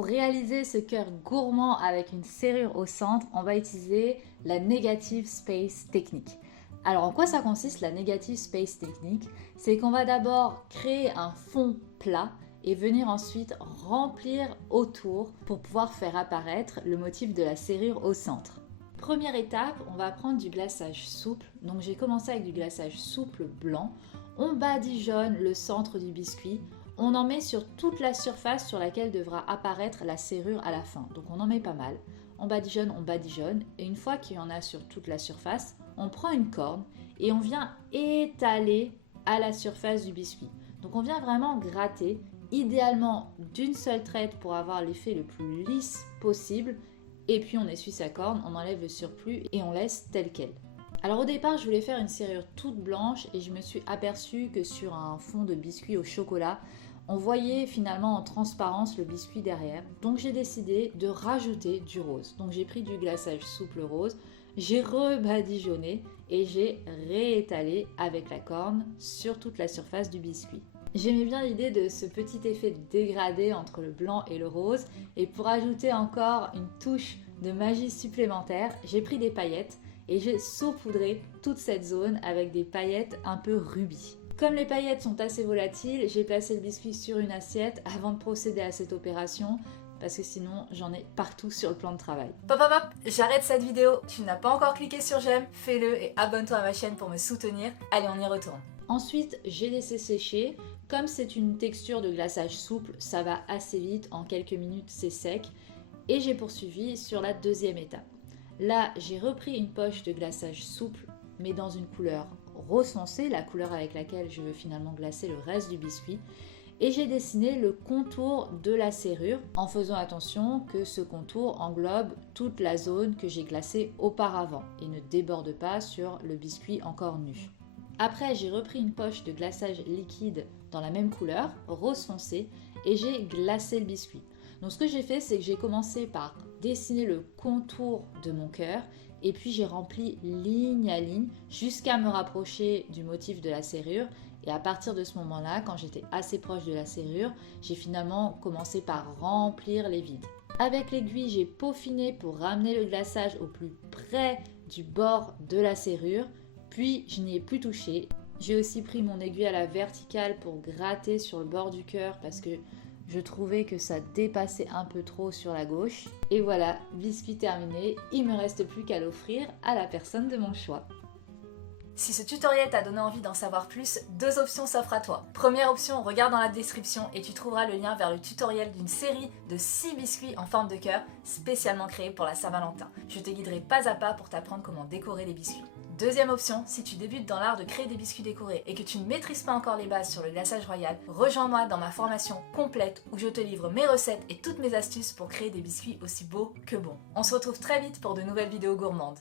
pour réaliser ce cœur gourmand avec une serrure au centre, on va utiliser la Negative Space Technique. Alors en quoi ça consiste la Negative Space Technique? C'est qu'on va d'abord créer un fond plat et venir ensuite remplir autour pour pouvoir faire apparaître le motif de la serrure au centre. Première étape, on va prendre du glaçage souple. Donc j'ai commencé avec du glaçage souple blanc. On badigeonne le centre du biscuit. On en met sur toute la surface sur laquelle devra apparaître la serrure à la fin. Donc on en met pas mal. On badigeonne. Et une fois qu'il y en a sur toute la surface, on prend une corne et on vient étaler à la surface du biscuit. Donc on vient vraiment gratter, idéalement d'une seule traite pour avoir l'effet le plus lisse possible. Et puis on essuie sa corne, on enlève le surplus et on laisse tel quel. Alors au départ, je voulais faire une serrure toute blanche et je me suis aperçue que sur un fond de biscuit au chocolat, on voyait finalement en transparence le biscuit derrière. Donc j'ai décidé de rajouter du rose. Donc j'ai pris du glaçage souple rose, j'ai rebadigeonné et j'ai réétalé avec la corne sur toute la surface du biscuit. J'aimais bien l'idée de ce petit effet de dégradé entre le blanc et le rose. Et pour ajouter encore une touche de magie supplémentaire, j'ai pris des paillettes et j'ai saupoudré toute cette zone avec des paillettes un peu rubis. Comme les paillettes sont assez volatiles, j'ai placé le biscuit sur une assiette avant de procéder à cette opération parce que sinon j'en ai partout sur le plan de travail. Pop pop pop, j'arrête cette vidéo. Tu n'as pas encore cliqué sur j'aime, fais-le et abonne-toi à ma chaîne pour me soutenir. Allez, on y retourne. Ensuite, j'ai laissé sécher. Comme c'est une texture de glaçage souple, ça va assez vite, en quelques minutes c'est sec. Et j'ai poursuivi sur la deuxième étape. Là, j'ai repris une poche de glaçage souple, mais dans une couleur rose foncé, la couleur avec laquelle je veux finalement glacer le reste du biscuit. Et j'ai dessiné le contour de la serrure en faisant attention que ce contour englobe toute la zone que j'ai glacée auparavant et ne déborde pas sur le biscuit encore nu. Après, j'ai repris une poche de glaçage liquide dans la même couleur, rose foncé, et j'ai glacé le biscuit. Donc ce que j'ai fait, c'est que j'ai commencé par dessiner le contour de mon cœur, et puis j'ai rempli ligne à ligne jusqu'à me rapprocher du motif de la serrure. Et à partir de ce moment-là, quand j'étais assez proche de la serrure, j'ai finalement commencé par remplir les vides. Avec l'aiguille, j'ai peaufiné pour ramener le glaçage au plus près du bord de la serrure. Puis je n'y ai plus touché. J'ai aussi pris mon aiguille à la verticale pour gratter sur le bord du cœur parce que je trouvais que ça dépassait un peu trop sur la gauche. Et voilà, biscuit terminé, il ne me reste plus qu'à l'offrir à la personne de mon choix. Si ce tutoriel t'a donné envie d'en savoir plus, deux options s'offrent à toi. Première option, regarde dans la description et tu trouveras le lien vers le tutoriel d'une série de 6 biscuits en forme de cœur spécialement créés pour la Saint-Valentin. Je te guiderai pas à pas pour t'apprendre comment décorer les biscuits. Deuxième option, si tu débutes dans l'art de créer des biscuits décorés et que tu ne maîtrises pas encore les bases sur le glaçage royal, rejoins-moi dans ma formation complète où je te livre mes recettes et toutes mes astuces pour créer des biscuits aussi beaux que bons. On se retrouve très vite pour de nouvelles vidéos gourmandes.